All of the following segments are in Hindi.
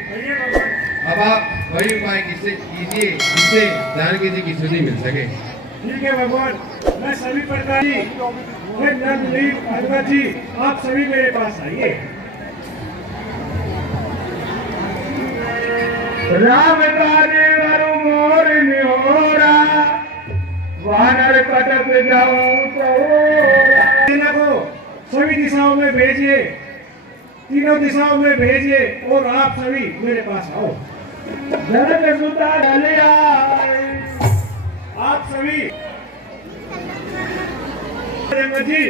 अब आप वही उपाय कीजिए जिससे जानकी जी की सुधि मिल सके। ठीक है भगवान, मैं सभी प्रकार जी, मैं नंदलीप हनुमान जी, आप सभी मेरे पास आइए। राम काजे वरु मोर निहोरा, वानर कटक जाऊं तोरा। सेना को सभी दिशाओं में भेजिए, तीनों दिशाओं में भेजिए और आप सभी मेरे पास आओ। जनक सुता डलिया, आप सभी जंगल जी,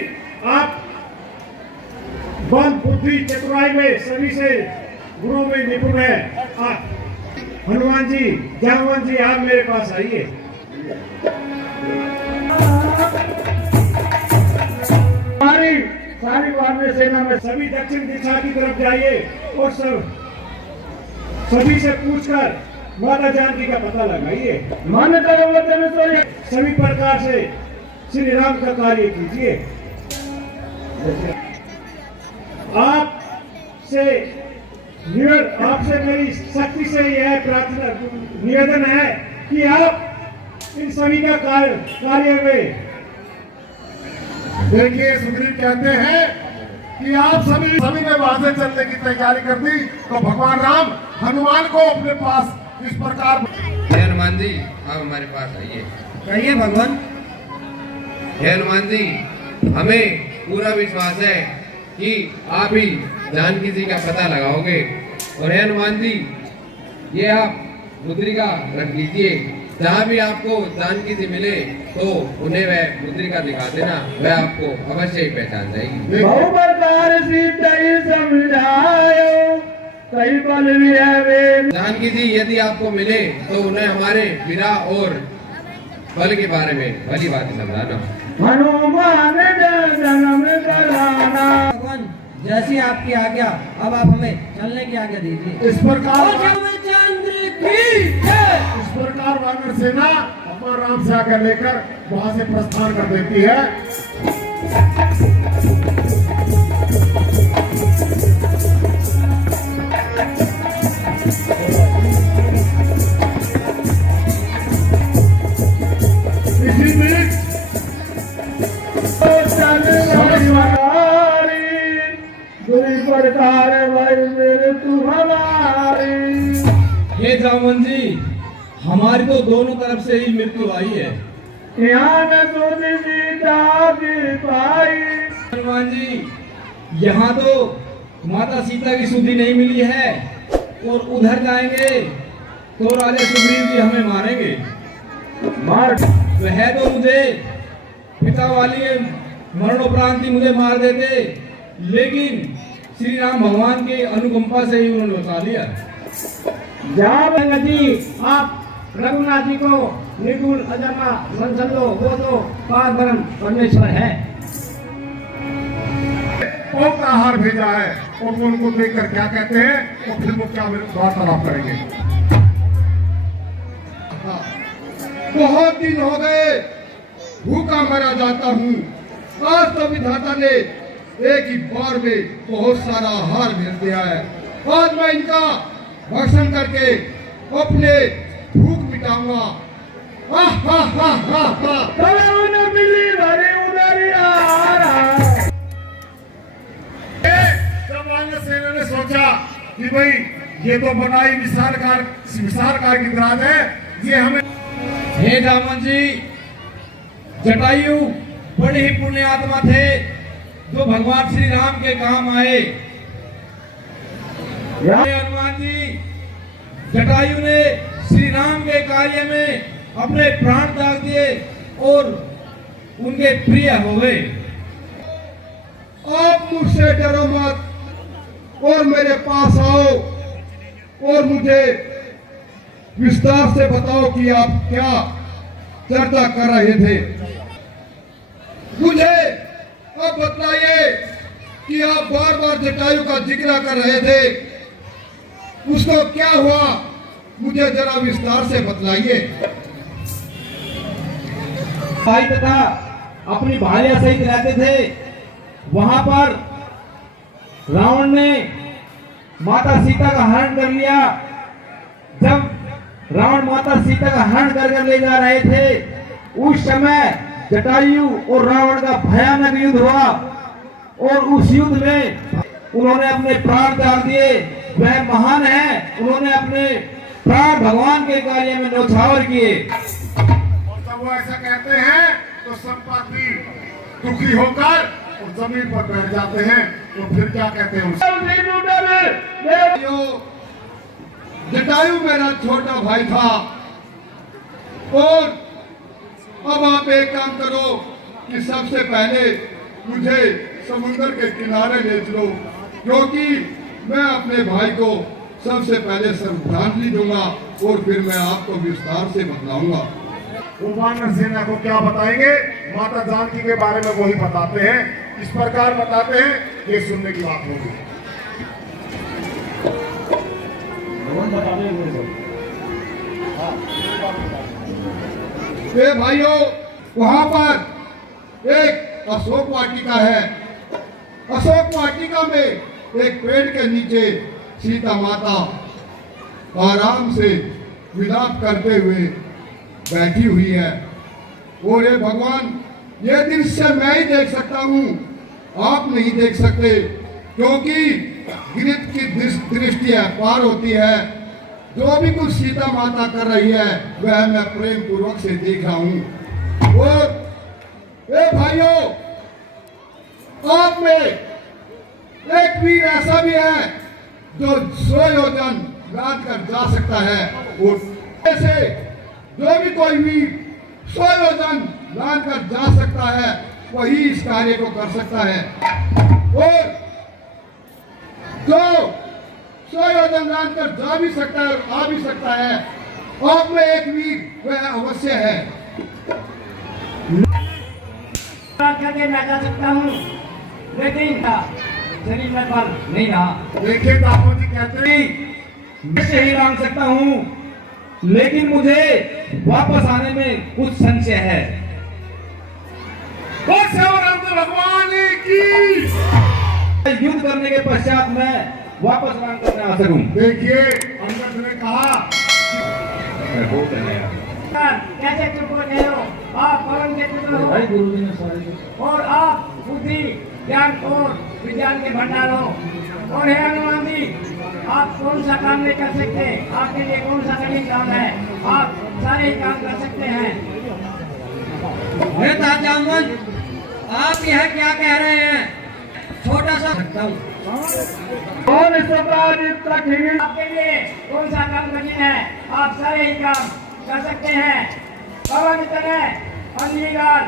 आप बल बुद्धि चतुराई में सभी से गुरु में निपुण है। आप हनुमान जी, जामवन जी, आप मेरे पास आइए। हमारी सारी वानर सेना में सभी दक्षिण दिशा की तरफ जाइए और सभी से पूछकर माता जानकी का पता लगाइए। मन करो वचन सोए, सभी प्रकार से श्री राम का कार्य कीजिए। आपसे मेरी शक्ति से यह प्रार्थना निवेदन है कि आप इन सभी का कार्य में देखिए, सुग्रीव कहते हैं कि आप सभी ने वहां से चलने की तैयारी कर दी, तो भगवान राम हनुमान को अपने पास इस प्रकार। हे हनुमान जी, आप हमारे पास आइए। कहिए भगवान। हे हनुमान जी, हमें पूरा विश्वास है कि आप ही जानकी जी का पता लगाओगे। और हे हनुमान जी, ये आप मुद्रिका रख लीजिए, जहाँ भी आपको जानकी जी मिले तो उन्हें वह मुद्रिका दिखा देना, वह आपको अवश्य ही पहचान जाएगी। बहु प्रकार सीता समझायो, कई बल भी है। जानकी जी यदि आपको मिले तो उन्हें हमारे विरा और बल के बारे में भली बात समझाना। हनुमान जन्म कराना। भगवान, जैसी आपकी आज्ञा, अब आप हमें चलने की आज्ञा दीजिए। इस प्रकार वानर सेना भगवान राम से आकर लेकर वहां से प्रस्थान कर देती है। इसी बीच प्रकार तुम्हारी। हे जामवन जी, हमारी तो दोनों तरफ से ही मृत्यु आई है। हनुमान जी, यहाँ तो माता सीता की सुधि नहीं मिली है, और उधर जाएंगे तो राजा सुग्रीव जी हमें मारेंगे। मार वह तो मुझे पिता वाली मरणोपरांत ही मुझे मार देते, लेकिन श्री राम भगवान के अनुकंपा से ही उन्होंने बचा लिया। जी, आप रघुनाथ जी को निर्गुण अजन्मा समझ लो, वो तो पार ब्रह्म परमेश्वर है। बहुत आहार भेजा है और उनको देखकर क्या कहते हैं और फिर वो क्या वार्तालाप करेंगे। बहुत दिन हो गए भूखा मरा जाता हूँ, आज तो विधाता ने एक ही बार में बहुत सारा आहार भेज दिया है। आज मैं इनका भक्षण करके अपने भूख मिटाऊंगा। मिली भरी उधरी आ रहा। जब वानर सेना ने सोचा कि भाई ये तो बनाई विशालकार की दराज है, ये हमें। हे जामवन जी, जटायु बड़े ही पुण्य आत्मा थे जो भगवान श्री राम के काम आए। हनुमान जी, जटायु ने श्री राम के कार्य में अपने प्राण त्याग दिए और उनके प्रिय हो गए। आप मुझसे डरो मत और मेरे पास आओ और मुझे विस्तार से बताओ कि आप क्या चर्चा कर रहे थे। मुझे अब बतलाइए कि आप बार बार जटायु का जिक्र कर रहे थे, उसको क्या हुआ, मुझे जरा विस्तार से बतलाइए। भाई तथा अपनी भार्या सहित रहते थे। वहां पर रावण ने माता सीता का हरण कर लिया। जब रावण माता सीता का हरण कर ले जा रहे थे, उस समय जटायु और रावण का भयानक युद्ध हुआ और उस युद्ध में उन्होंने अपने प्राण त्याग दिए। वह महान है, उन्होंने अपने प्राण भगवान के कार्य में न्यौछावर किए। और जब वो ऐसा कहते हैं तो संपाति दुखी होकर और जमीन पर बैठ जाते हैं। तो फिर क्या कहते हैं जटायु मेरा छोटा भाई था और अब आप एक काम करो कि सबसे पहले मुझे समुद्र के किनारे ले चलो, क्योंकि मैं अपने भाई को सबसे पहले श्रद्धांजलि दूंगा और फिर मैं आपको विस्तार से बताऊंगा। वो वानर सेना को क्या बताएंगे? माता जानकी के बारे में वही बताते हैं, इस प्रकार बताते हैं, ये सुनने की बात होगी। ये भाइयों, वहां पर एक अशोक वाटिका है। अशोक वाटिका में एक पेड़ के नीचे सीता माता आराम से विलाप करते हुए बैठी हुई है। और ये भगवान, ये दृश्य मैं ही देख सकता हूँ, आप नहीं देख सकते, क्योंकि गिरध की दृष्टि है पार होती है। जो भी कुछ सीता माता कर रही है वह मैं प्रेम पूर्वक से देख रहा हूँ। और ए भाइयों, आप में एक वीर ऐसा भी है जो 100 योजन लाद कर जा सकता है, और ऐसे जो भी कोई वीर 100 योजन लाद कर जा सकता है वही इस कार्य को कर सकता है। और जो 100 योजन लाद कर जा भी सकता है और आ भी सकता है, आप में एक वीर वह अवश्य है। करके मैं जा सकता हूँ, लेकिन शरीर में बल नहीं रहा। देखिए दामोदर जी कहते हैं मैं शहीद मांग सकता हूँ, लेकिन मुझे वापस आने में कुछ संशय है। भगवान की युद्ध करने के पश्चात मैं वापस राम करने आ सकूं। देखिए अंगद ने कहा कैसे चुप हो गए हो? आप पवन के पुत्र हो और आप बुद्धि ज्ञान और विज्ञान के भंडार हो। और हे हनुमान जी, आप कौन सा काम नहीं कर सकते? आपके लिए कौन सा कठिन काम है? आप सारे ही काम कर सकते हैं। जामवन, आप यह क्या कह रहे हैं? छोटा सा कौन आपके लिए कौन सा काम कठिन है? आप सारे ही काम कर सकते हैं। पवन तने अंधी डाल,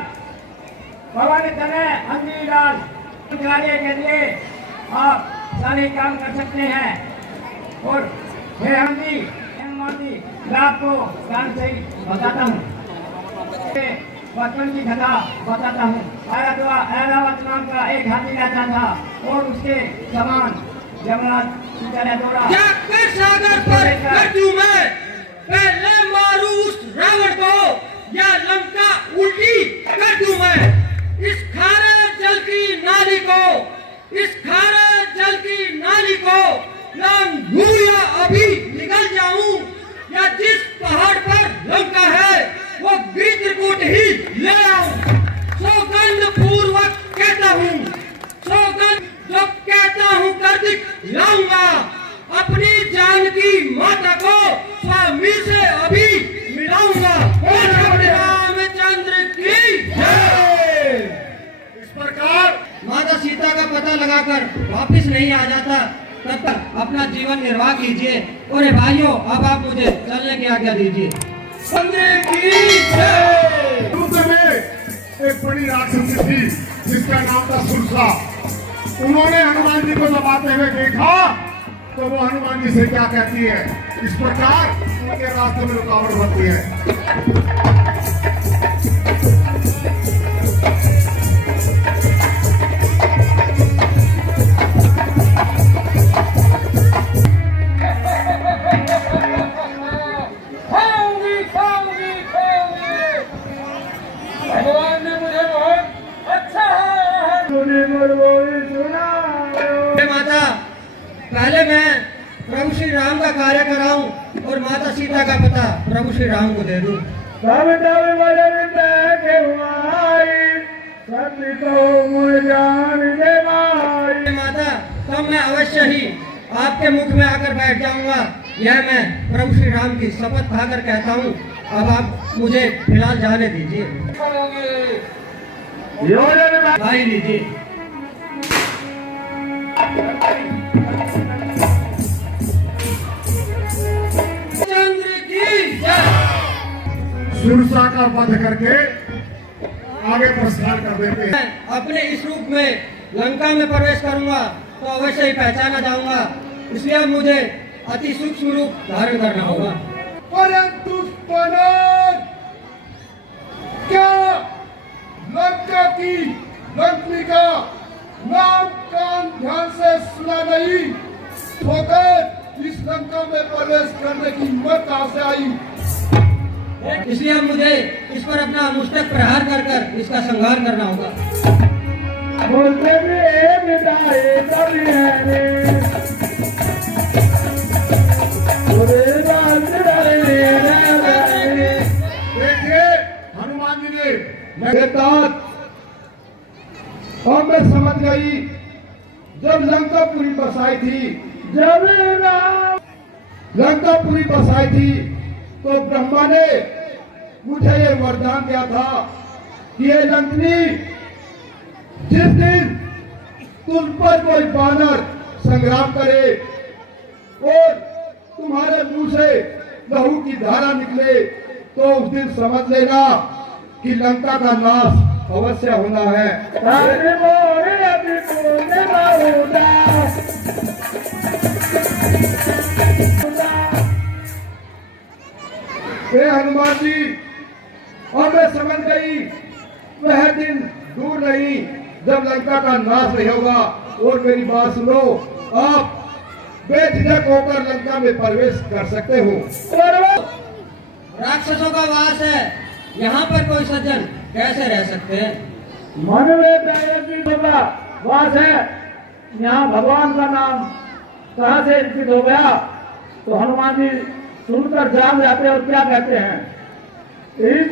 पवन तने अंधी डाल कार्य के लिए आप सारे काम कर सकते हैं। और हे हनुमान जी, मैं आपको ज्ञान से बताता हूँ, बचपन की कथा बताता हूँ। ऐरावत नाम का एक हाथी रहता था और उसके समान जमराज की तरह दौड़ा। सागर पर कर दूं मैं, पहले मारूं उस रावण को या लंका उल्टी कर दूं मैं। इस खारे जल की नाली को, इस खारे जल की नाली को लांघूं या अभी निकल जाऊं, या जिस पहाड़ पर लंका है वो गिरकूट ही ले आऊं। सौगंध पूर्वक कहता हूँ, सौगंध जो कहता हूँ कर दिखलाऊंगा। अपनी जान की माता को स्वामी से अभी मिलाऊंगा। रामचंद्र की जय। इस प्रकार माता सीता का पता लगाकर वापिस नहीं आ जाता, तब तक अपना जीवन निर्वाह कीजिए। और भाइयों, अब आप मुझे चलने की आज्ञा दीजिए। युद्ध में एक बड़ी राक्षसी थी जिसका नाम था सुरसा। उन्होंने हनुमान जी को जब आते हुए देखा तो वो हनुमान जी से क्या कहती है? इस प्रकार उनके रास्ते में रुकावट बनती है। भगवान ने मुझे बहुत अच्छा माता, पहले मैं प्रभु श्री राम का कार्य कराऊं और माता सीता का पता प्रभु श्री राम को दे दूं। तब तब बदन के माई सत्य तो मुझ जान दे माई। माता तब मैं अवश्य ही आपके मुख में आकर बैठ जाऊंगा। यह मैं प्रभु श्री राम की शपथ खाकर कहता हूँ। अब आप मुझे फिलहाल जाने दीजिए। भाई लीजिए। चंद्र की जय। सुरसा का वध करके आगे प्रस्थान कर देते हैं। मैं अपने इस रूप में लंका में प्रवेश करूंगा तो अवश्य ही पहचाना जाऊंगा, इसलिए अब मुझे अति सूक्ष्म रूप धारण करना होगा। परंतु पनर क्या लंका की लंकनिका नाम कान ध्यान से सुना नहीं, होकर इस लंका में प्रवेश करने की हिम्मत कहां से आई? इसलिए अब मुझे इस पर अपना मुस्तक प्रहार कर कर इसका संहार करना होगा। देखिए हनुमान जी ने और मैं समझ गई जब लंकापुरी बसाई थी, जब लंकापुरी बसाई थी तो ब्रह्मा ने मुझे ये वरदान दिया था कि ये लंकनी जिस दिन तुम पर कोई बानर संग्राम करे और तुम्हारे मुंह से लहू की धारा निकले तो उस दिन समझ लेना कि लंका का नाश अवश्य होना है। हनुमान जी और मैं समझ गई वह दिन दूर नहीं जब लंका का नाश नहीं होगा। और मेरी बात सुनो, आप बेझिझक होकर लंका में प्रवेश कर सकते हो। राक्षसों का वास है, यहाँ पर कोई सज्जन कैसे रह सकते हैं? मन में वास है, यहाँ भगवान का नाम कहाँ से स्थित हो गया? तो हनुमान जी सुनकर जान जाते और क्या कहते हैं? इस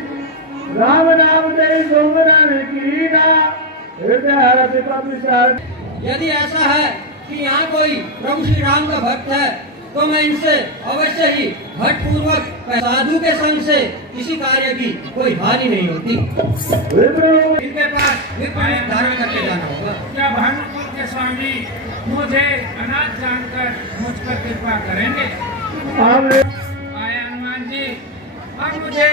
राम नाम दे सुमरन कीना हृदय हरति प्रतिशत। यदि ऐसा है कि यहाँ कोई प्रभु श्री राम का भक्त है तो मैं इनसे अवश्य ही हठ पूर्वक साधु के संग से किसी कार्य की कोई हानि नहीं होती। इनके पास विपरीत धारण करके जाना होगा। क्या भानुपुर के स्वामी मुझे अनाथ जानकर मुझ पर कृपा करेंगे? आए हनुमान जी, अब मुझे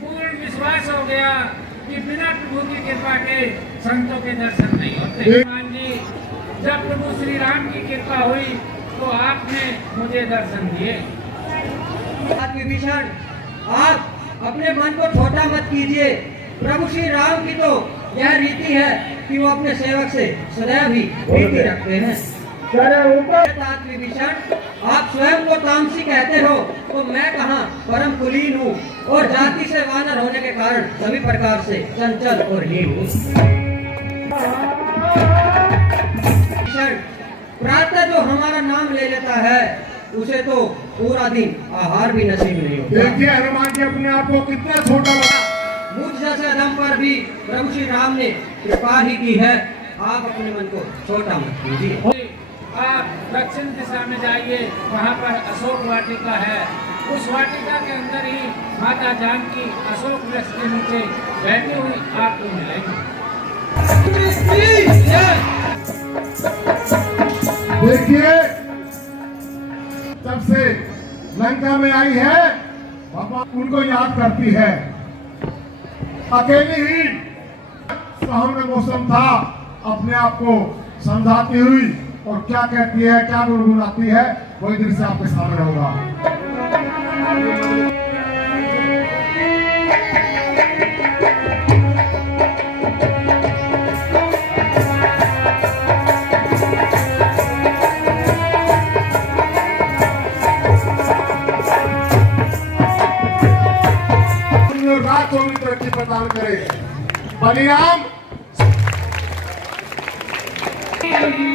पूर्ण विश्वास हो गया कि बिना प्रभु की कृपा के संतों के दर्शन नहीं होते। हनुमान जी, जब प्रभु श्री राम की कृपा हुई तो आपने मुझे दर्शन दिए। विभीषण, आप अपने मन को छोटा मत कीजिए। प्रभु श्री राम की तो यह रीति है कि वो अपने सेवक से सदैव ही प्रीति रखते हैं। विभीषण, आप स्वयं को तामसी कहते हो तो मैं कहाँ परम कुलीन हूँ और जाति से वानर होने के कारण सभी प्रकार से चंचल और हीन हूँ। प्रातः जो हमारा नाम ले लेता है उसे तो पूरा दिन आहार भी नसीब नहीं होता। देखिए हनुमान जी अपने आप को कितना छोटा बना। मुझ जैसे दम पर भी प्रभु श्री राम ने कृपा ही की है। आप अपने मन को छोटा मत कीजिए। आप दक्षिण दिशा में जाइए, वहाँ पर अशोक वाटिका है। उस वाटिका के अंदर ही माता जानकी अशोक वृक्ष के नीचे बैठी हुई आपको मिलेगी। देखिए तब से लंका में आई है, बाबा उनको याद करती है। अकेली ही सुहावना मौसम था, अपने आप को समझाती हुई और क्या कहती है, क्या गुनगुनाती है, वही दिन से आपके सामने होगा। रात होगी तरक्की प्रदान करे। बलिराम एक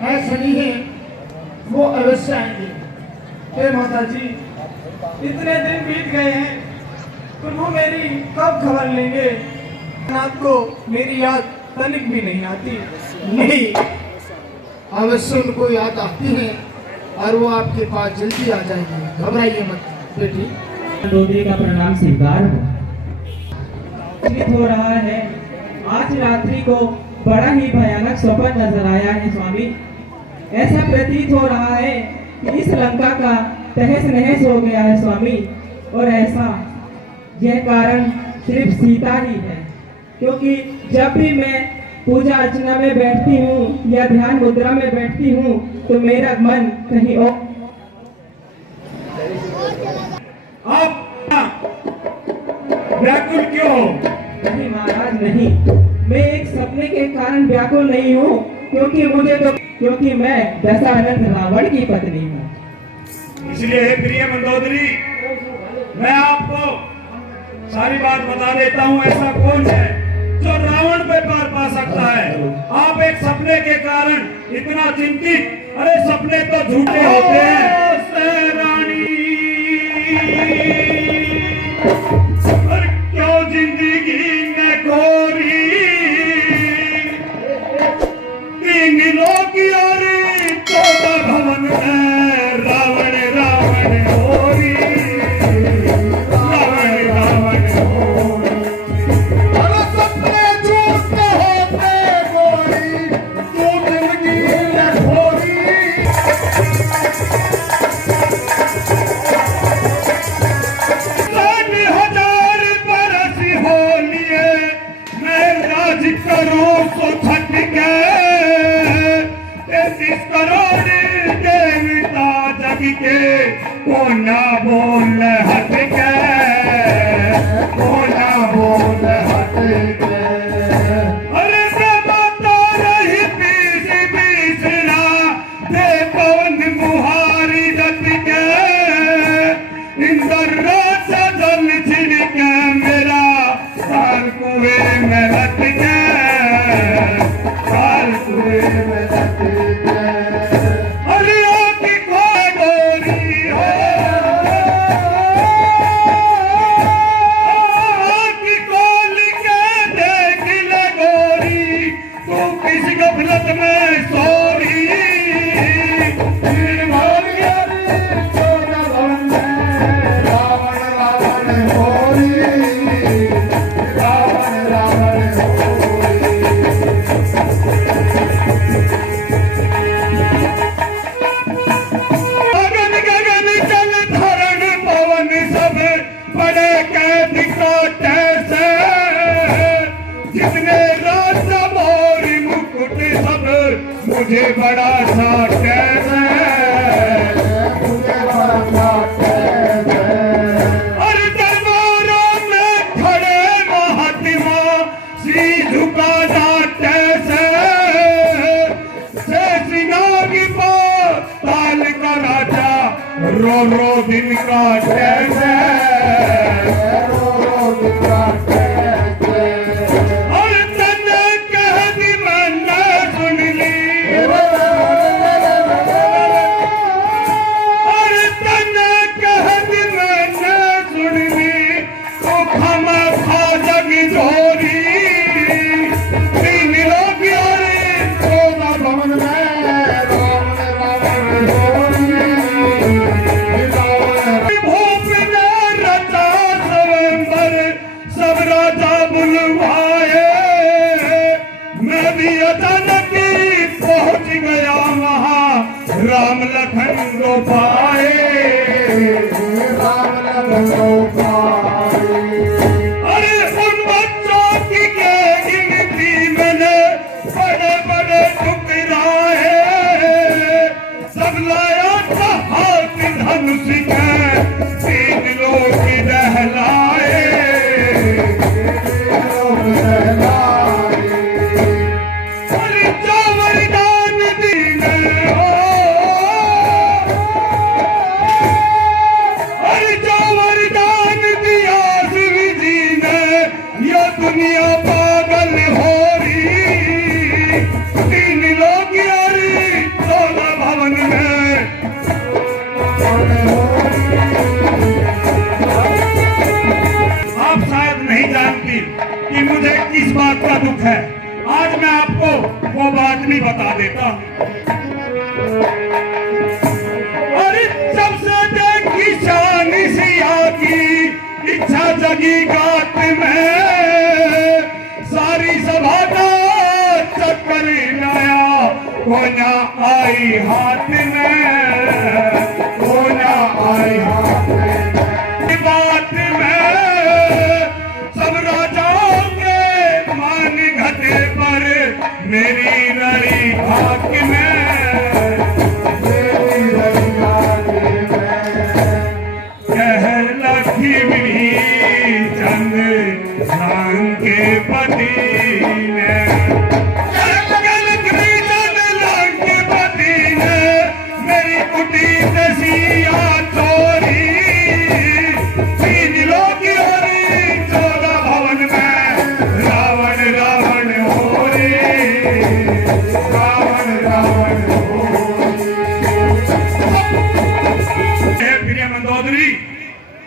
है सनी है वो अवश्य आएंगे। हे माता जी, इतने दिन बीत गए हैं, प्रभु मेरी कब खबर लेंगे? आपको मेरी याद तनिक भी नहीं आती। नहीं, अवश्य उनको याद आती है और वो आपके पास जल्दी आ जाएंगे। घबराइए मत बेटी। मंदोदरी का प्रणाम स्वीकार हो रहा है। आज रात्रि को बड़ा ही भयानक स्वप्न नजर आया है स्वामी। ऐसा प्रतीत हो रहा है कि इस लंका का तहस नहस हो गया है स्वामी। और ऐसा यह कारण सिर्फ सीता ही है, क्योंकि जब भी मैं पूजा अर्चना में बैठती हूँ या ध्यान मुद्रा में बैठती हूँ तो मेरा मन कहीं और। आप व्याकुल क्यों हो? नहीं महाराज नहीं, मैं एक सपने के कारण व्याकुल नहीं हूँ, क्योंकि मैं दशानंद रावण की पत्नी हूँ। इसलिए हे प्रिय मंदोदरी, मैं आपको सारी बात बता देता हूँ। ऐसा कौन है जो रावण पे पार पा सकता है? आप एक सपने के कारण इतना चिंतित, अरे सपने तो झूठे होते हैं रानी। और क्यों जिंदगी में गोरी तीन लोग और 14 भवन है रावण रावण होरी। कोना बोल हट के, कोना बोल हट के। अरे माता रही पीस पीसना दे पवन मुहारी जत के। इंदर राजा जल छिड़के मेरा साल कुएं में रट के, साल कुएं में रट के। मुझे बड़ा सा कैसे, मुझे बड़ा सा कैसे। और दरबारों में खड़े महात्मा सी झुकाना कैसे। शेषनाग ताल का राजा रो रो दिन का कैसे, रो रो दिन का कैसे। और तने कह दी मैंने सुन ली, राम लखन को पाए, राम लखन को पाए। अरे उन बच्चों की गिनती मैंने बड़े बड़े ठुकराए। सब लाया था हाथ धनुष के, 3 लोग दहलाए, 3 लोग दहलाए। अरे जो वरदान दीने हो, दुनिया पागल हो रही। 3 लोग यारी बात का दुख है, आज मैं आपको वो बात नहीं बता देता। अरे जब से देखी शानी सिया की इच्छा जगी गात में, सारी सभा का चक्कर नया कोना आई हाथ में, कोना आई हाथ में। बात में सब राजाओं के मान घटे पर मेरी रड़ी भाग में, मेरी रड़ी भाग में कह लक्ष्मी चंद नाम के पति ने, लक्ष्मी चंद नाम के पति ने मेरी कुटी दसिया चोरी,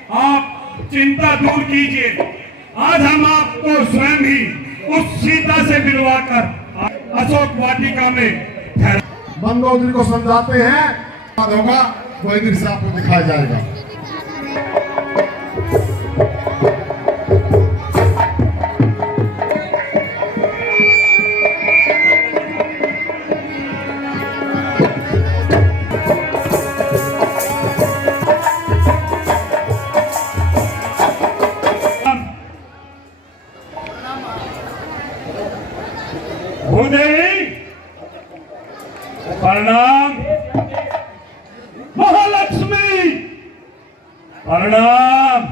आप चिंता दूर कीजिए। आज हम आपको स्वयं ही उस सीता से मिलवाकर अशोक वाटिका में मंदोदरी को समझाते हैं, होगा वो इधर से आपको दिखाया जाएगा। भूदेवी प्रणाम, महालक्ष्मी प्रणाम।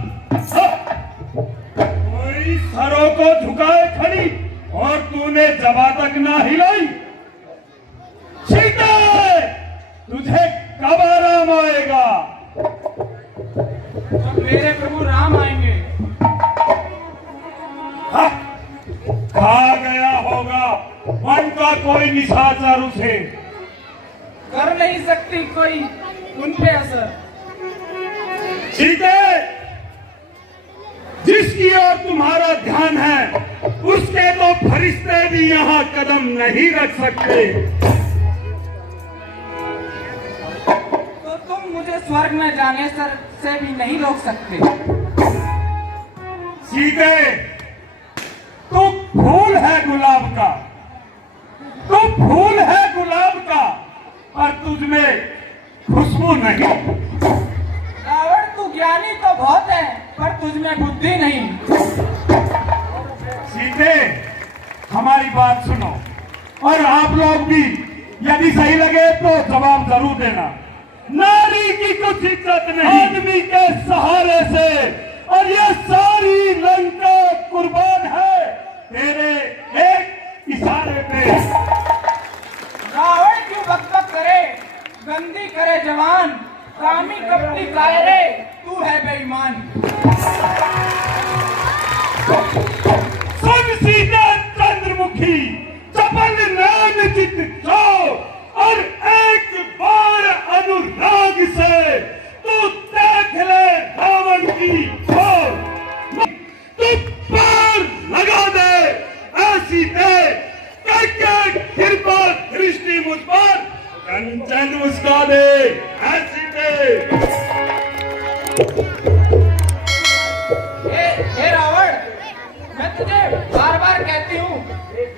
कोई सरों को झुकाए खड़ी और तूने जबा तक ना हिलाई। सीता तुझे कब आराम आएगा? जब मेरे प्रभु राम आएंगे। खा गया होगा मन का कोई निशाचर, उसे कर नहीं सकती कोई उन पे असर। सीते, जिसकी ओर तुम्हारा ध्यान है उसके तो फरिश्ते भी यहाँ कदम नहीं रख सकते। तो तुम मुझे स्वर्ग में जाने से भी नहीं रोक सकते। सीते, तू फूल है गुलाब का, तू फूल है गुलाब का, पर तुझमें खुशबू नहीं। रावण, तू ज्ञानी तो बहुत है पर तुझमें बुद्धि नहीं। सीते, हमारी बात सुनो और आप लोग भी यदि सही लगे तो जवाब जरूर देना। नारी की कुछ इज्जत नहीं आदमी के सहारे से, और ये सारी लंका कुर्बान है तेरे एक इशारे पे। रावण क्यों बकबक करे, गंदी करे जवान, कामी कपटी कायरे, तू है बेईमान। सुन सीता चंद्रमुखी, चपल नाम जित जाओ, और एक बार अनुराग से तू देख ले रावण की खोर। तू पार लगा दे ऐसी दे करके कृपा दृष्टि मुझ पर कंचन मुस्का दे ऐसी दे। हे रावण, मैं तुझे बार बार कहती हूँ,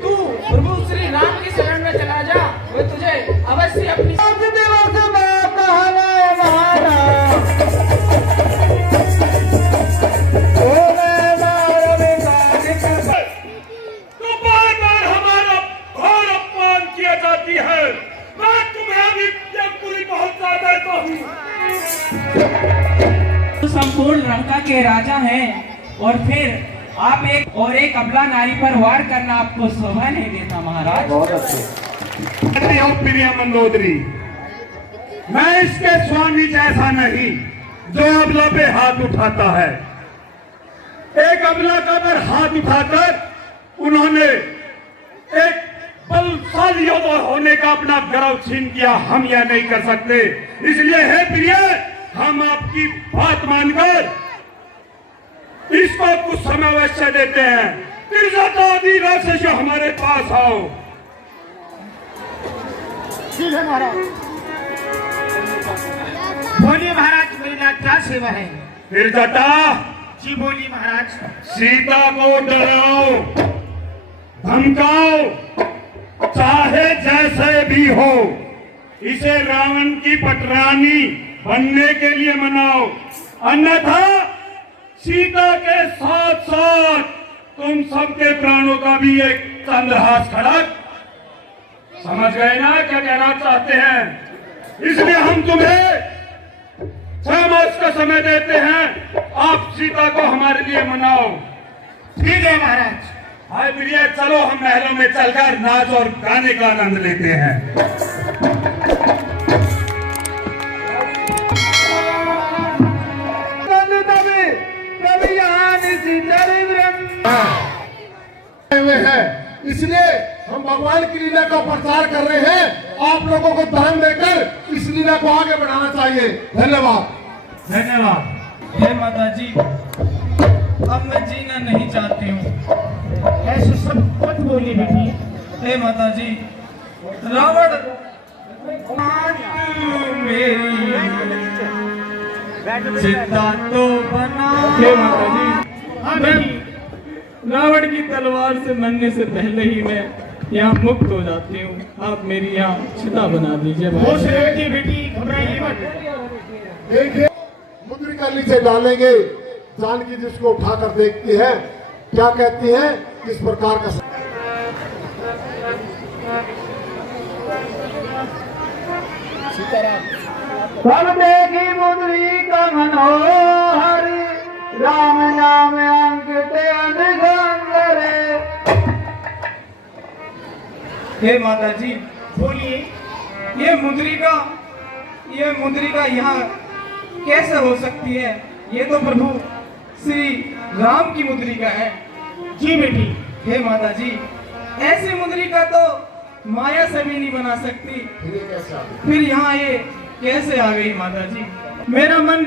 तू प्रभु श्री राम की शरण में चला जा, वो तुझे अवश्य अपनी संपूर्ण लंका के राजा हैं और फिर आप एक अबला नारी पर वार करना आपको शोभा नहीं देता महाराज। बहुत अच्छे। प्रिय मंदोदरी, मैं इसके स्वामी जैसा नहीं जो अबला पे हाथ उठाता है। एक अबला का पर हाथ उठाकर उन्होंने एक बलशाली योद्धा होने का अपना गर्व छीन किया। हम यह नहीं कर सकते, इसलिए है प्रिय, हम आपकी बात मानकर इसको कुछ समय अवश्य देते हैं। इज्जत आदिवासी से हमारे पास आओ। बोलिए महाराज, मेरा क्या सेवा है? इज्जता, जी बोलिए महाराज। सीता को डराओ, धमकाओ, चाहे जैसे भी हो, इसे रावण की पटरानी बनने के लिए मनाओ, अन्यथा सीता के साथ साथ तुम सबके प्राणों का भी एक चंद्रहास खड़क। समझ गए ना क्या कहना चाहते हैं? इसलिए हम तुम्हें 6 मास का समय देते हैं, आप सीता को हमारे लिए मनाओ। ठीक है महाराज। हाय प्रिय, चलो हम महलों में चलकर नाच और गाने का आनंद लेते हैं। हुए हैं, इसलिए हम भगवान की लीला का प्रचार कर रहे हैं। आप लोगों को दान देकर इस लीला को आगे बढ़ाना चाहिए। धन्यवाद। धन्यवाद। हे माता जी, अब मैं जीना नहीं चाहती हूँ। ऐसे सब मत बोलिए बेटी। हे माता जी, रावण मेरी चिता तो बना। हे माता जी, हाँ मैं बेटी। रावण की तलवार से मरने से पहले ही मैं यहाँ मुक्त हो जाती हूँ। आप मेरी यहाँ चिता बना दीजिए। होश रखिए बेटी, घबराइए मत। देखिए, मुद्रिका नीचे डालेंगे। जानकी जिसको उठाकर देखती है, क्या कहती है, किस प्रकार का सब देखी मुद्रिका मनोहर, राम नाम अंकित अनगंगरे। हे माता जी, बोलिए। ये मुद्रिका यहाँ कैसे हो सकती है? ये तो प्रभु श्री राम की मुद्रिका है। जी बेटी। हे माता जी, ऐसी मुद्रिका तो माया से भी नहीं बना सकती, फिर यहाँ ये कैसे आ गई माता जी? मेरा मन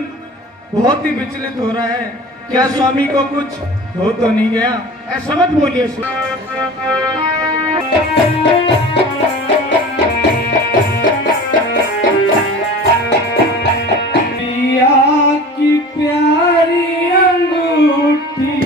बहुत ही विचलित हो रहा है। क्या स्वामी को कुछ हो तो नहीं गया? ऐसा मत बोलिए। पिया की प्यारी अंगूठी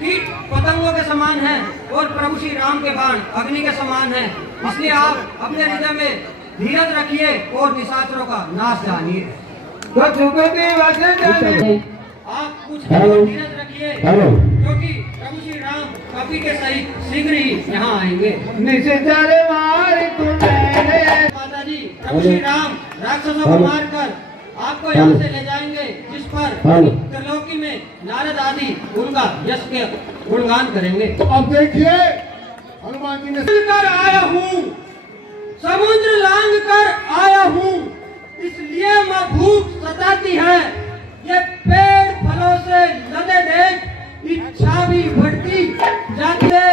कीट पतंगों के समान है और प्रभु श्री राम के बाण अग्नि के समान है। इसलिए आप अपने हृदय में धीरज रखिए और निशाचरों का नाश जानिए। आप कुछ धीरज रखिए, क्योंकि प्रभु श्री राम कपि के सहित शीघ्र ही यहाँ आएंगे। माता जी, प्रभु श्री राम राक्षसों को मारकर आपको यहाँ से ले जाएंगे, जिस पर त्रिलोकी में नारद आदि उनका यश के गुणगान करेंगे। अब देखिए, हनुमान जी ने कर आया हूँ, समुद्र लांग कर आया हूँ, इसलिए मैं भूख सताती है। ये पेड़ फलों से लदे देख इच्छा भी बढ़ती जाती है।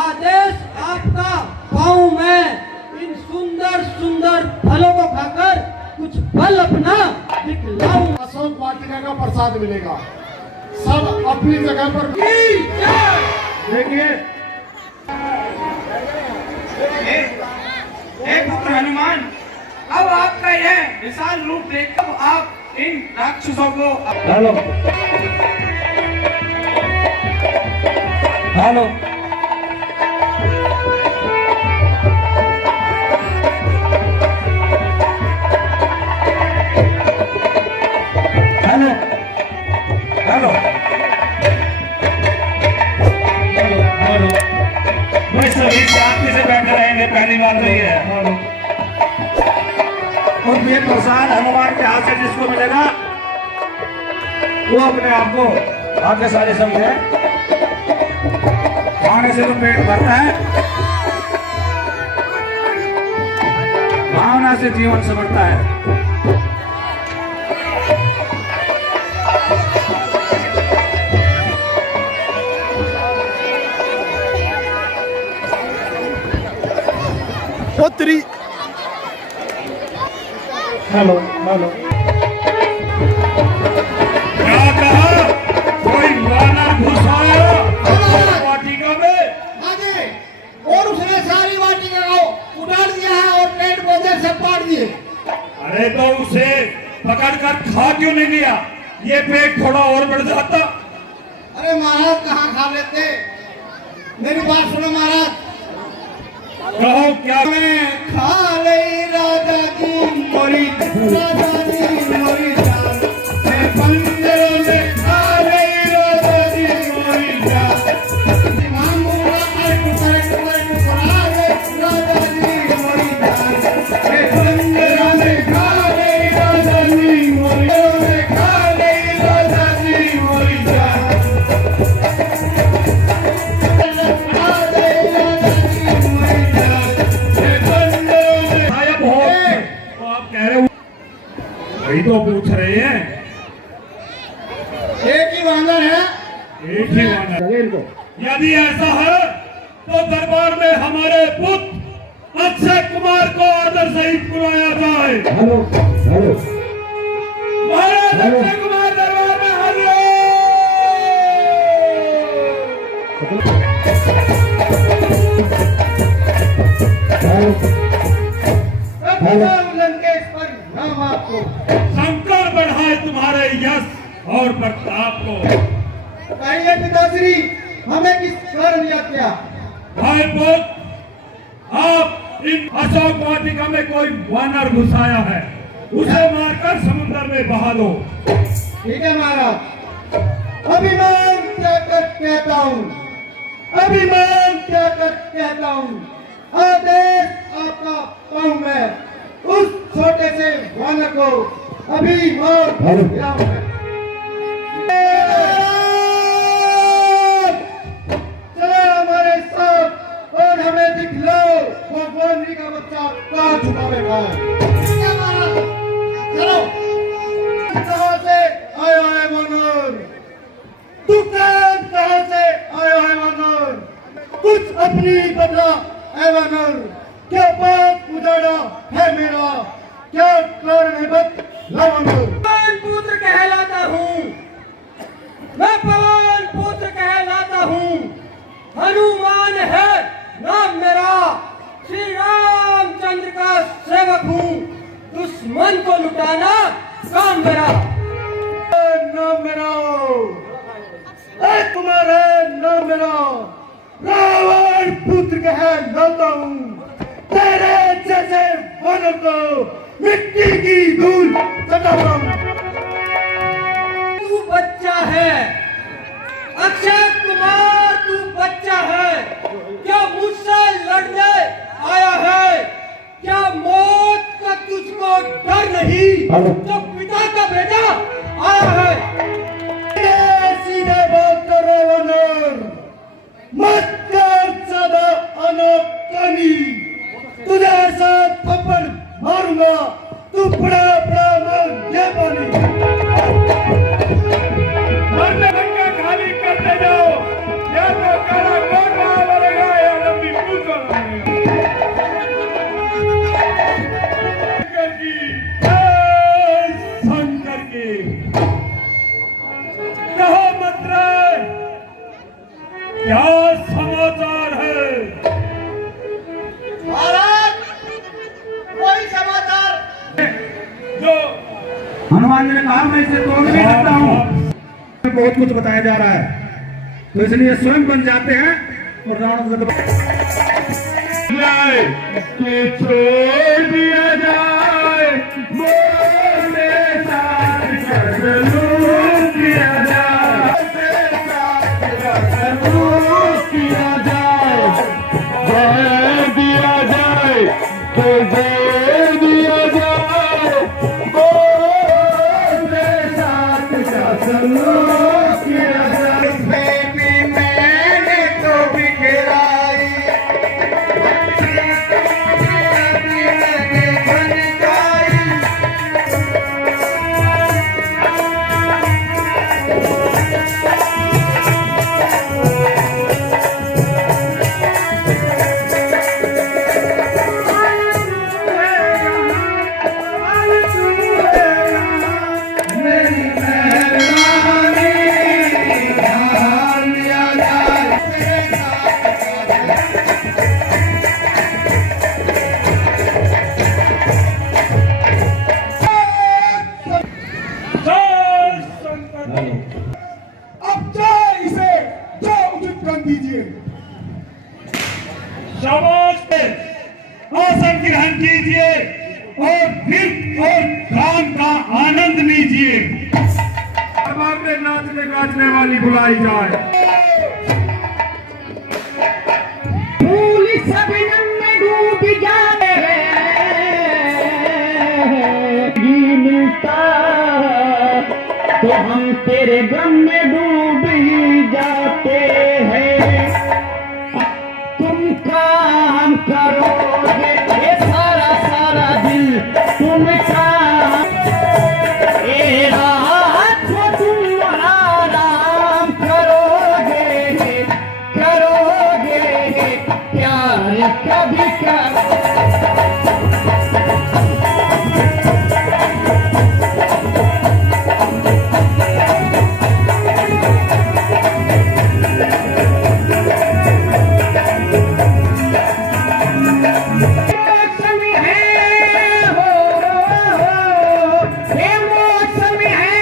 आदेश आपका पाऊं मैं, इन सुंदर सुंदर फलों को खाकर कुछ बल अपना दिखलाऊं। अशोक वाटिका का प्रसाद मिलेगा। सब अपनी जगह पर। देखिए, हे पुत्र हनुमान, अब आपका यह विशाल रूप देख अब आप इन राक्षसों को हेलो हेलो हेलो हेलो और ये प्रसाद हनुमान के हाथ से जिसको मिलेगा वो अपने आप को भाग्यशाली समझे। खाने से तो पेट भरता है, भावना से जीवन संवरता है। पुत्री हेलो हेलो, क्या कहा? कोई वानर घुस आया वाटिका में और उसने सारी वाटिका को उड़ाड़ दिया है और पेड़ पौधे सब पाड़ दिए। अरे तो उसे पकड़कर खा क्यों नहीं लिया? ये पेट थोड़ा और बढ़ जाता। अरे महाराज कहाँ खा लेते, मेरी बात सुनो महाराज। कहो क्या? मैं खा रही राजा की मोरी, राजा जी मोरी जान, मैं बंदरों में खा रही राजा जी मोरी जान। इमाम बोला राजा जी मोरी जान, मैं बंदरों में खा रही राजा जी मोरी, में खा रही राजा जी मोरी जान। वही तो पूछ रहे हैं। एक ही वानर है, एक ही वानर। यदि ऐसा है तो दरबार में हमारे पुत्र अक्षय कुमार को आदर सहित बुलाया जाए। हेलो हेलो महाराज अक्षय कुमार दरबार में हाजिर। लंकेश्वर नाम आपको, शंकर बढ़ाए तुम्हारे यश और प्रताप को। कहिए पिताश्री, हमें किस कारण याद किया? भाई पुत्र, आप इन अशोक वाटिका में कोई वानर घुसाया है, उसे मारकर समुद्र में बहा दो। ठीक है महाराज, अभिमान क्या कर कहता हूँ, अभिमान क्या कर कहता हूँ। आदेश आपका पाऊं मैं, उस छोटे से वानर को अभी मार गिराऊं मैं। चलो हमारे साथ और हमें दिखलाओ वो वानरी का बच्चा कहाँ छुपा बैठा है। चलो, कहाँ से आया है वानर? तू कहाँ से आया है वानर? कुछ अपनी बदला है वानर, क्या बात उजाड़ा है मेरा, क्या कारण है बदला वानर? पवन पुत्र कहलाता हूँ, मैं पवन पुत्र कहलाता हूँ। हनुमान है नाम मेरा, श्री रामचंद्र का सेवक हूँ। दुश्मन को लुटाना काम मेरा। नाम मेरा कुमार है, नाम मेरा रावण पुत्र कहलाता हूँ। तेरे जैसे वानर को मिट्टी की धूल चटाता हूँ। तू बच्चा है अक्षय कुमार, तू बच्चा है। क्या मुझसे लड़ने आया है? क्या मौत का तुझको डर नहीं? जो पिता का बेटा आया है। सीधे बात करो वानर, मत कर ज्यादा अनोखी। तुझे ऐसा थप्पड़ मारूंगा तू बड़ा बड़ा मर ये पानी। मरने धक्का खाली करते जाओ, या तो काला कोट वहां बनेगा या लंबी पूंछ वाला बनेगा। शंकर की जय, शंकर की। कहो मंत्र, क्या समाचार है? महाराज कोई समाचार जो हनुमान जी ने कहा मैं इसे तोड़ नहीं सकता हूँ। बहुत कुछ बताया जा रहा है, तो इसलिए स्वयं बन जाते हैं और रावण को जाए कि छोड़ दिया जाए, मोर मेरे साथ सलूक किया जाए, सलूक किया जाए, दिया जाए तो दे दिया जाए, बोल दे साथ का सलूक किया जाए। बेबी मैंने तो बिखराई, मैंने बनकाई, मेरी मेहरबानी ध्यान दिया जाए। अब जाए इसे, जाओ उचित क्रम दीजिए। शाबाश, आसन ग्रहण कीजिए और फिर और गान का आनंद लीजिए। अब आपने नाचने गाचने वाली बुलाई जाए। फूल सबनम में डूब जाते ये मिलता तो हम तेरे गम में डूब ही जाते हैं। तुम काम करोगे ये सारा सारा दिल तुम काम, ए रात को तुम आराम करोगे, करोगे प्यार कभी कर। मौसम है हो, ये मौसम है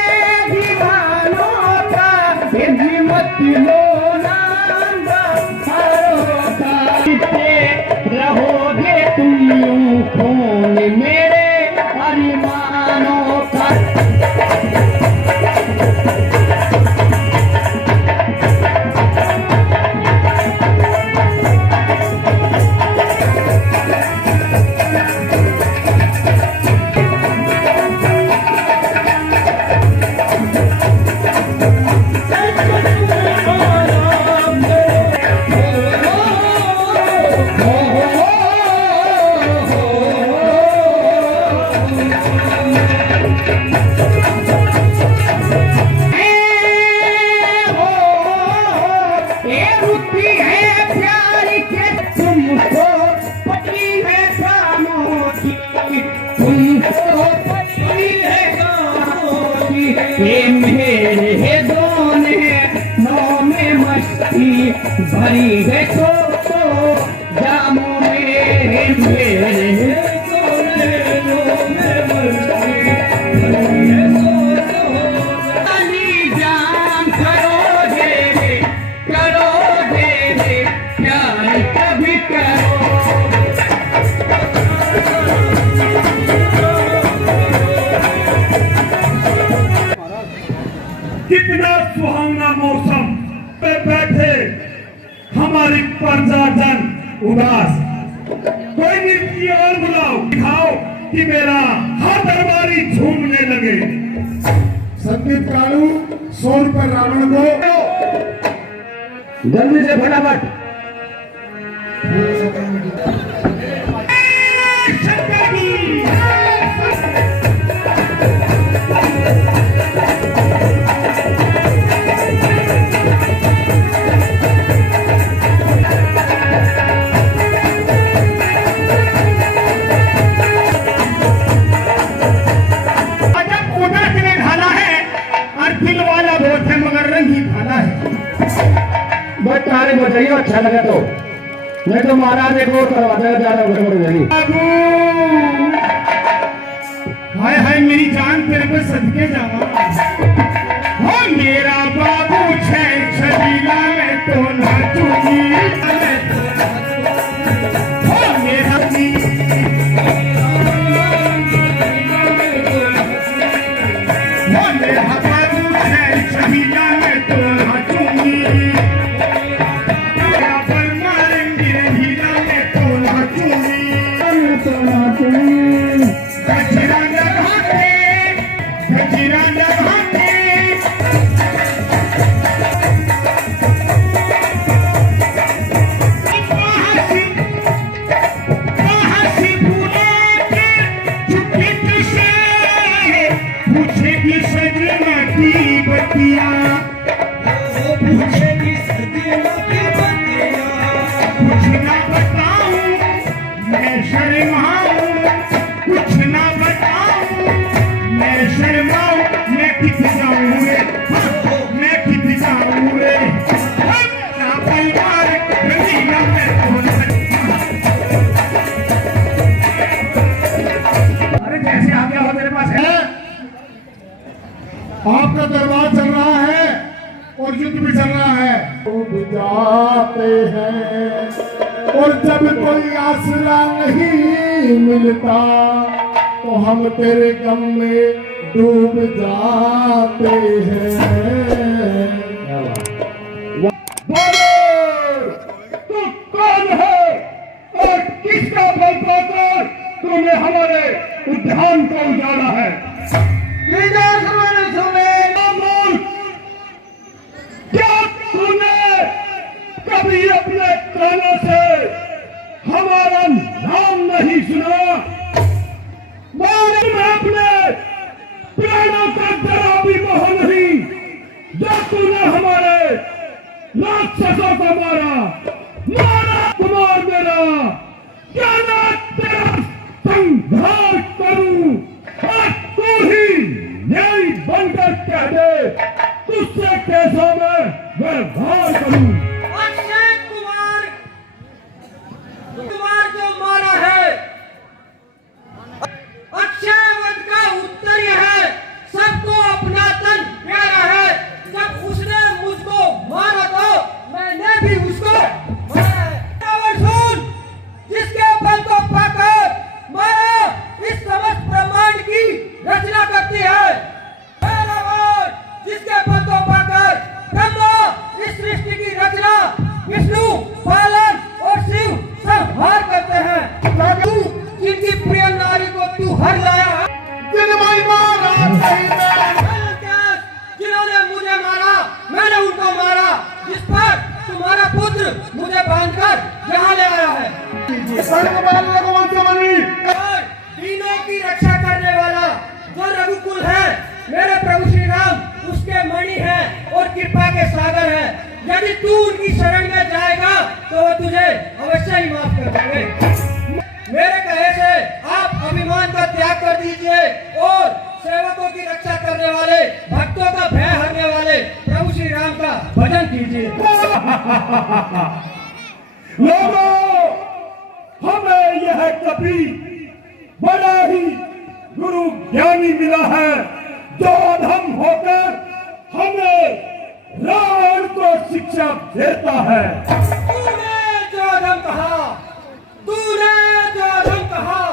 दीवानों का, ये हिम्मत लो नाम का। रहोगे तुम यूं खून मेरे अरमानों का। ये मेरे दोने नौ में मस्ती भरी है तो जामों में, मेरे दोने नौ में मस्ती भरी है अली जान करोगे प्यार कभी करो। कितना सुहावना मौसम पे बैठे हमारी प्रजाजन उदास। कोई नृत्य और बुलाओ, दिखाओ कि मेरा हर दरबारी झूमने लगे। संदीप कालू 100 रुपए रावण को। जल्दी से फटाफट। शंकर की बताइए अच्छा लगा तो, नहीं तो महाराज एक और करवा देगा ज्यादा गड़बड़ होगी। हाय हाय मेरी जान तेरे पे सदके जावा। हो मेरा बाबू छबीला में तो नाचूंगी, हो मेरा हो मेरा बाबू छबीला में तो नाचूंगी, मेरा पर मारेंगे हीरा में तो नाचूंगी। अरे कैसे आ गया हो तेरे पास है? आपका दरबार चल रहा है और युद्ध भी चल रहा है। डूब जाते हैं और जब कोई आसरा नहीं मिलता तो हम तेरे गम में डूब जाते हैं। तू कौन है और किसका बल पाकर तूने हमारे उद्यान को उजाड़ा है? क्या तूने कभी अपने कानों से हमारा नाम नहीं सुना? मैं अपने प्राणों का जरा भी मोह नहीं जो तूने हमारे राक्षसों को मारा कुमार मेरा, क्या मैं तेरा संहार करूं और तू ही न्याय बनकर कह दे तुझसे कैसा मैं व्यवहार करूं? अक्षय कुमार जो मारा है, अक्षय वध का उत्तर यह है, सबको अपना तन प्यारा है। जब उसने मुझको मारा तो मैंने भी उसको मारा है। सुन, जिसके बल को पाकर माया इस समस्त ब्रह्मांड की रचना करती है, जिसके बल को पाकर ब्रह्मा इस सृष्टि की रचना, विष्णु पालन और शिव संहार करते हैं। तू जिनकी प्रिय नारी को तू हर लाया है, जिन्होंने मुझे मारा मैंने उनको मारा, जिस पर तुम्हारा पुत्र मुझे बांधकर यहाँ ले आया है। दीनों की रक्षा करने वाला जो रघुकुल है, मेरे प्रभु श्री राम उसके मणि है और कृपा के सागर है। यदि तू उनकी शरण में जाएगा तो वो तुझे अवश्य ही माफ कर देंगे। मेरे कहे से आप अभिमान का त्याग कर दीजिए और सेवकों की रक्षा करने वाले, भक्तों का भय हरने वाले प्रभु श्री राम का भजन कीजिए। लोगों, हमें यह कपि बड़ा ही गुरु ज्ञानी मिला है जो अधम होकर हमें रावण को शिक्षा देता है। तूने जो अधम कहा,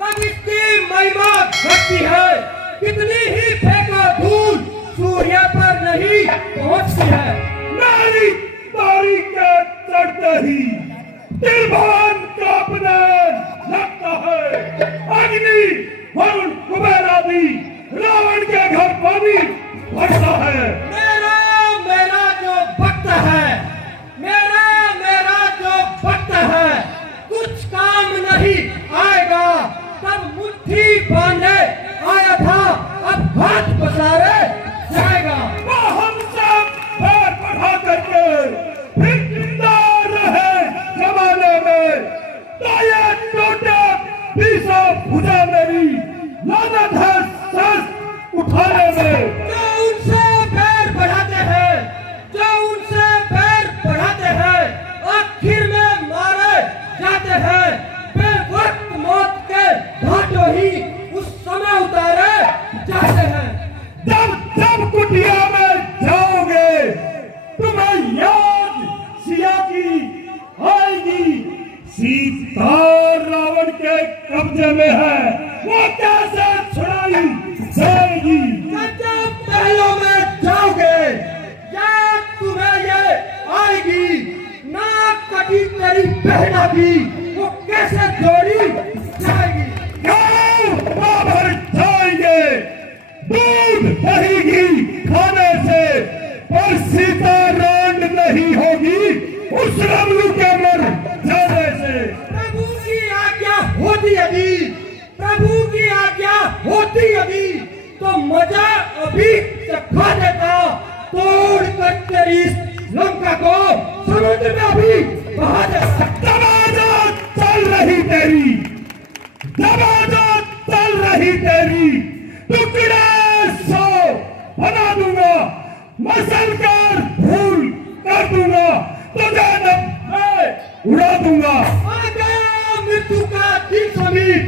तब इसकी महिमा घटती है। कितनी ही फेंको धूल सूर्य पर नहीं पहुंचती है। नारी तारी के चढ़ते ही त्रिभुवन कांपने लगता है। अग्नि वरुण कुबेर आदि रावण के घर पानी भरता है। मेरा जो भक्त है, कुछ काम नहीं आएगा। तब मुट्ठी बांधे आया था, अब हाथ पसारे जाएगा। वो हम सब पैर बढ़ा करके फिर जिंदा रहे जमाने में, तो ये टूटे पीसा भुजा मेरी लानत है सर उठाने में। जो उनसे पैर बढ़ाते हैं, आखिर में मारे जाते हैं। बेवक्त मौत के घाटों ही उस समय उतारे जाते हैं। जब कुटिया में जाओगे तुम्हें याद सिया की आएगी। सीता रावण के कब्जे में है, वो कैसे छुड़ाई जाएगी? जब पहलों में जाओगे याद तुम्हें ये आएगी। ना कटी तेरी बहना भी वो कैसे जोड़ी जाएगी। बहेगी खाने से, पर सीता रांड नहीं होगी उस रमलू के मर जाने से। प्रभु की आज्ञा होती यदि, प्रभु की आज्ञा होती यदि, तो मजा अभी चखा देता, तोड़ कर तेरी लंका को समुद्र में अभी बहा देता। दबाजत चल रही तेरी, दबाजत चल रही तेरी, टुकड़े सौ बना दूंगा, मसल कर भूल कर दूंगा, तुझे मैं उड़ा दूंगा। आ गया मृत्यु का दिन समीप,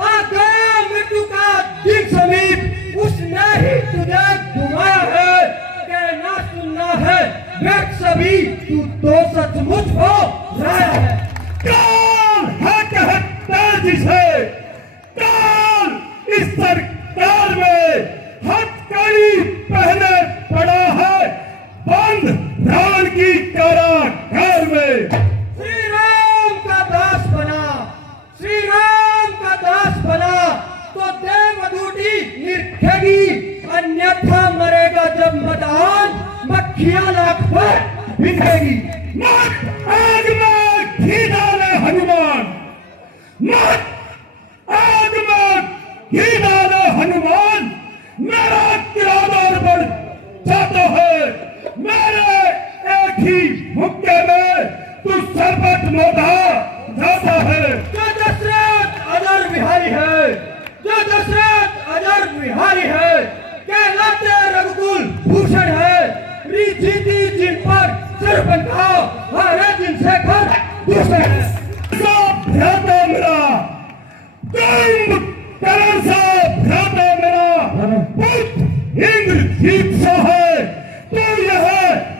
आ गया मृत्यु का दिन समीप, उसने ही तुझे घुमाया है, कहना सुनना है वेद सभी, तू तो सचमुच हो रहा है। काल है कहते जिसे, काल इस सरकार में हथकड़ी पहले पड़ा है, बंद रावण की कारागार में। श्री राम का दास बना, श्री राम का दास बना, तो देवदूती निरखेगी, अन्यथा मरेगा जब मदान, मक्खियां लाख पर बिखेगी। मत आग में घी डाले हनुमान, मत आग में घी डाले हनुमान, मेरा किरादार बढ़ जाता है, मेरे एक ही मुक्के में तू सरबत मोटा जाता है। जो दशरथ अजर बिहारी है, जो दशरथ अजर बिहारी है, कहलाते रघुकुल भूषण है, जीती जिन पर सिर बंधा, हरे दिन से घर दूसरे है। सब भ्राता मेरा, तुम करण सा भ्राता मेरा, पुत्र इंद्रजीत सा है, तू यह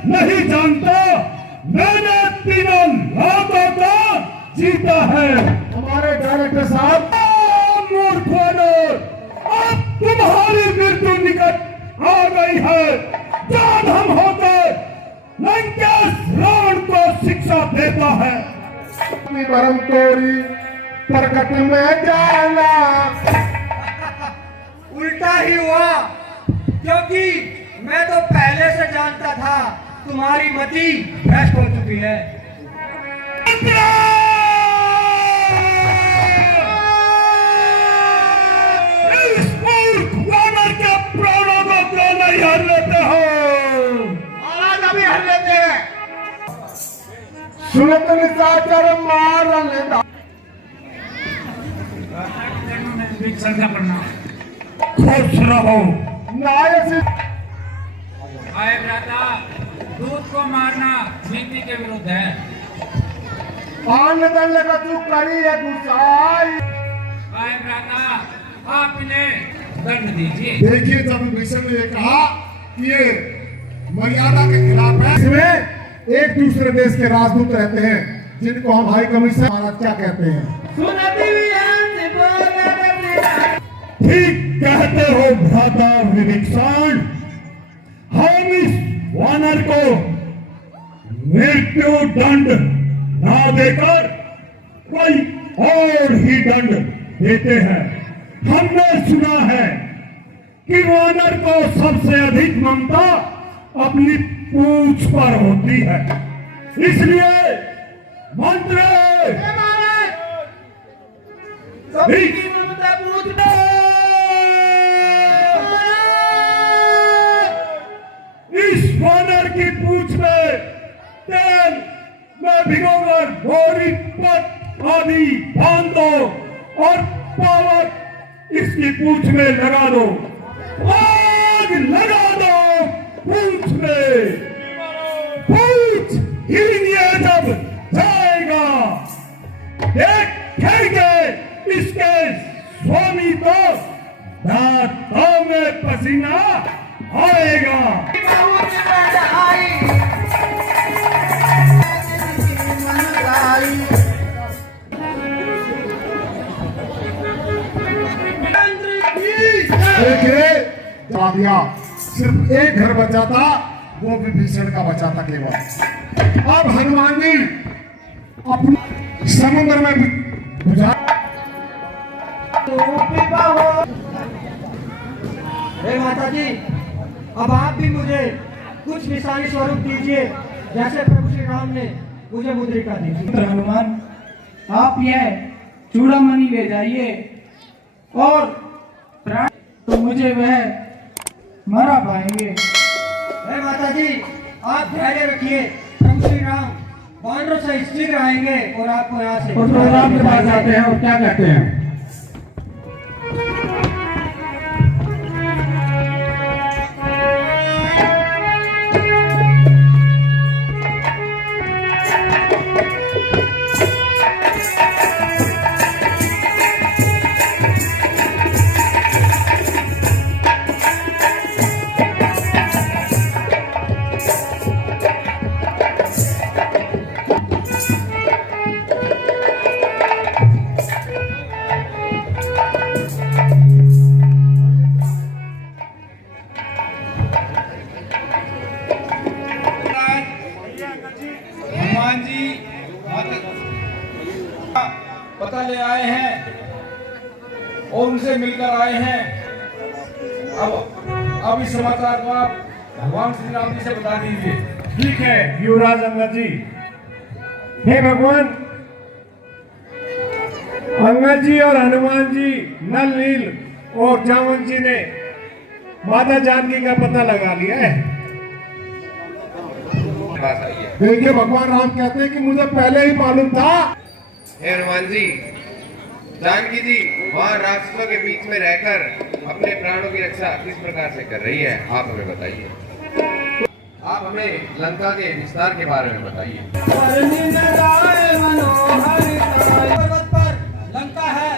नहीं जानता, मैंने तीनों लाखों का जीता है। हमारे डायरेक्टर साहब, मूर्खों, अब तुम्हारी मृत्यु निकट आ गई है, जब हम होकर लंकेश रावण को शिक्षा देता है। परम तोरी प्रकट में जाना, उल्टा ही हुआ, क्योंकि मैं तो पहले से जानता था तुम्हारी मति भ्रष्ट हो चुकी है। इस मूर्ख वानर के प्राणों को क्यों नहीं हर लेते हो? महाराज अभी हर लेते हैं। सुनत निशाचर मार लेता, खुश रहो। आए भ्राता, दूध को मारना नीति के विरुद्ध है। पान दंड का तू करी है गुसाई। आए भ्राता, आप इन्हें दंड दीजिए। देखिए, जब विभीषण ने कहा कि ये मर्यादा के खिलाफ है, इसमें एक दूसरे देश के राजदूत रहते हैं, जिनको हम हाई कमीशन महाराज क्या कहते हैं। ठीक कहते हो भ्राता विभीषण, हम इस वानर को मृत्यु दंड ना देकर कोई और ही दंड देते हैं। हमने सुना है कि वानर को सबसे अधिक ममता अपनी पूंछ पर होती है, इसलिए मंत्री इस वानर की पूंछ में तेल में भिगोकर भोरी पत आदि बांध दो और पावक इसकी पूंछ में लगा दो, आग लगा दो पूंछ में। पूंछ हिलिए जब जाएगा, देखेंगे इसके स्वामी को दांतों में पसीना आएगा। दिया सिर्फ एक घर बचा था, वो भी विभीषण का बचा था केवल। अब हनुमान जी अपने समुद्र में हे माता जी, अब आप भी मुझे कुछ निशानी स्वरूप दीजिए, जैसे प्रभु श्री राम ने मुझे मुद्रिका दी थी। पुत्र हनुमान, आप यह चूड़ामणि ले जाइए और प्राण तो मुझे वह मरा पाएंगे। हे माता जी, आप धैर्य रखिए, प्रभु श्री राम वानरों से शीघ्र आएंगे और आपको यहाँ से राम के पास आते हैं और क्या कहते हैं? हनुमान जी पता ले आए हैं और उनसे मिलकर आए हैं। अब इस समाचार को आप भगवान श्री राम जी से बता दीजिए। ठीक है युवराज अंगद जी। हे भगवान, अंगद जी और हनुमान जी नल नील और जामवंत जी ने माता जानकी का पता लगा लिया है। पास आइए। देखिए भगवान राम कहते हैं कि मुझे पहले ही मालूम था। हे हनुमान जी, जानकी जी वहाँ राक्षसों के बीच में रहकर अपने प्राणों की रक्षा किस प्रकार से कर रही है, आप हमें बताइए। आप हमें लंका के विस्तार के बारे में बताइए। पर्वत पर लंका है,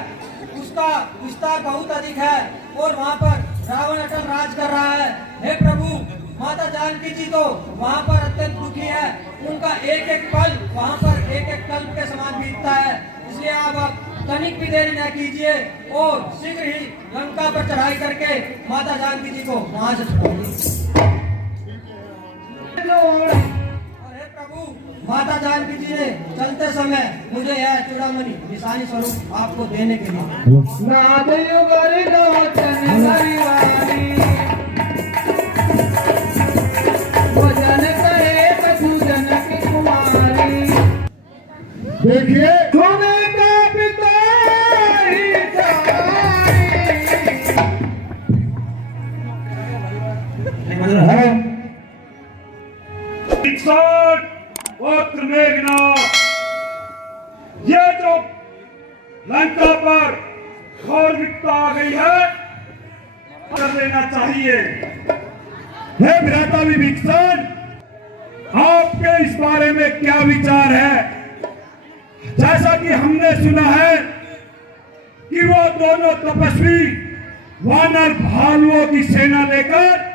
उसका विस्तार बहुत अधिक है और वहाँ पर रावण अटल राज कर रहा है। हे प्रभु, माता जानकी जी तो वहाँ पर अत्यंत दुखी है, उनका एक एक पल वहाँ पर एक एक कल्प के समान बीतता है। इसलिए आप तनिक भी देरी न कीजिए और शीघ्र ही लंका पर चढ़ाई करके माता जानकी जी को वहाँ से छुड़ाइए। और हे प्रभु, माता जानकी जी ने चलते समय मुझे यह चूड़ामणि निशानी स्वरूप आपको देने के लिए देखिए पुत्र मेघनाथ, ये जो लंका पर घोर विपदा आ गई है, कर लेना चाहिए। हे भ्राता विभीषण, आपके इस बारे में क्या विचार है? जैसा कि हमने सुना है कि वो दोनों तपस्वी वानर भालुओं की सेना लेकर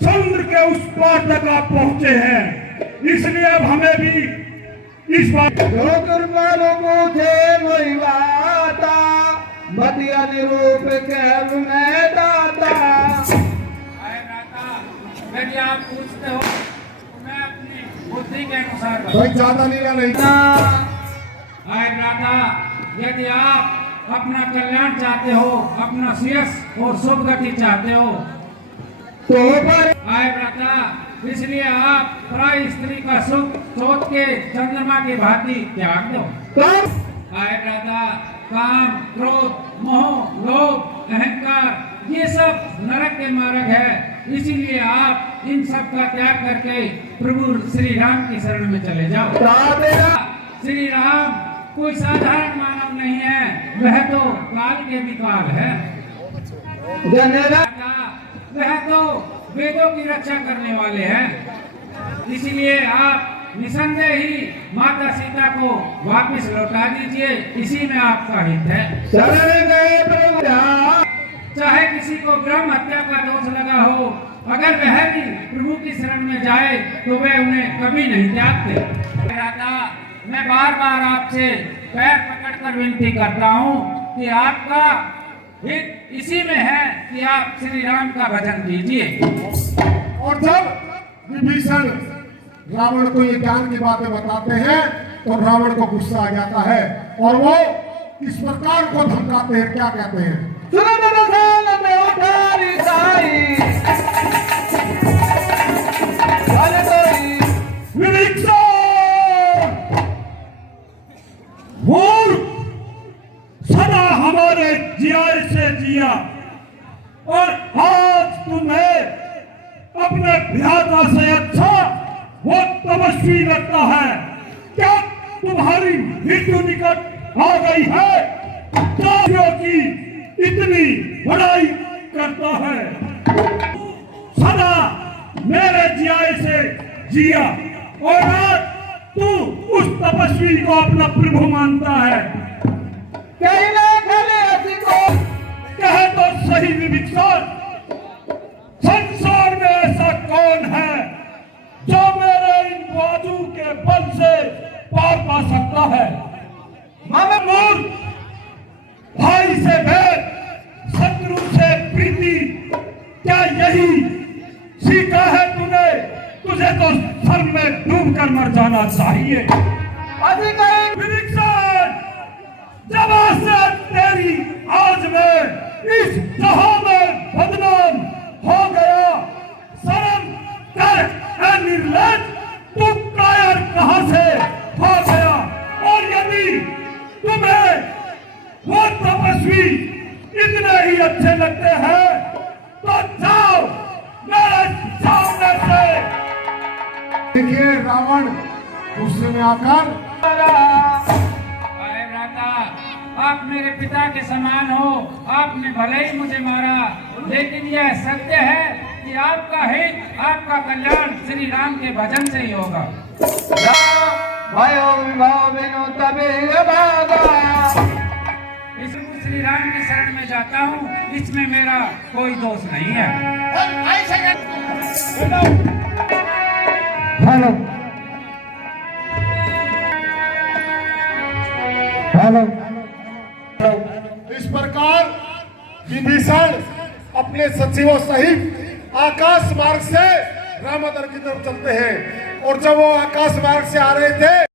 समुद्र के उस पार तक आप पहुंचे हैं, इसलिए अब हमें भी इस बात यदि आप पूछते हो तो मैं अपनी बुद्धि के अनुसार कोई ज्यादा नहीं आए भ्राता, यदि आप अपना कल्याण चाहते हो, अपना श्रेयस और शुभ गति चाहते हो तो आए भ्राता, इसलिए आप पराई स्त्री का सुख सोच के चंद्रमा की भांति त्याग दो। आए भ्राता, काम, क्रोध, मोह, लोभ, अहंकार ये सब नरक के मार्ग है। इसीलिए आप इन सब का त्याग करके प्रभु श्री राम की शरण में चले जाओ। श्री राम कोई साधारण मानव नहीं है, वह तो काल के भी काल है। वह तो वेदों की रक्षा करने वाले हैं। इसलिए आप निसंदेह ही माता सीता को वापस लौटा दीजिए, इसी में आपका हित है। चाहे किसी को ब्रह्म हत्या का दोष लगा हो, अगर वह भी प्रभु की शरण में जाए तो वे उन्हें कभी नहीं त्यागते। मैं बार बार आपसे पैर पकड़कर विनती करता हूँ कि आपका हित इसी में है कि आप श्री राम का भजन कीजिए। और जब विभीषण रावण को ये ज्ञान की बातें बताते हैं तो रावण को गुस्सा आ जाता है और वो इस प्रकार को धमकाते हैं, क्या कहते हैं? सदा हमारे जियाए से जिया और आज तुम्हें अपने भ्राता से अच्छा वो तपस्वी लगता है। क्या तुम्हारी मृत्यु निकट आ गई है? की इतनी बड़ाई करता है। सदा मेरे जियाए से जिया और आज तू उस तपस्वी को अपना प्रभु मानता है। कहे तो सही विविक्षण, संसार में ऐसा कौन है जो मेरे इन बाजू के बल से पार पा सकता है? मूर्ख, भाई से भेद, शत्रु से प्रीति, क्या यही सीखा है तूने? तुझे तो सर में डूब कर मर जाना चाहिए। विविक्षण, जब से तेरी आज में इस जहां में बदनाम हो गया, शर्म कर ए निर्लज्ज, तू कायर कहां से हो गया? और यदि तुम्हें वो तपस्वी इतने ही अच्छे लगते हैं तो जाओ मेरे सामने से। देखिए रावण गुस्से में आकर, आप मेरे पिता के समान हो, आपने भले ही मुझे मारा, लेकिन यह सत्य है कि आपका हित, आपका कल्याण श्री राम के भजन से ही होगा। इसलिए श्री राम की शरण में जाता हूँ, इसमें मेरा कोई दोष नहीं है। Hello hello. इस प्रकार विभीषण अपने सचिवों सहित आकाश मार्ग से रामादर की तरफ चलते हैं और जब वो आकाश मार्ग से आ रहे थे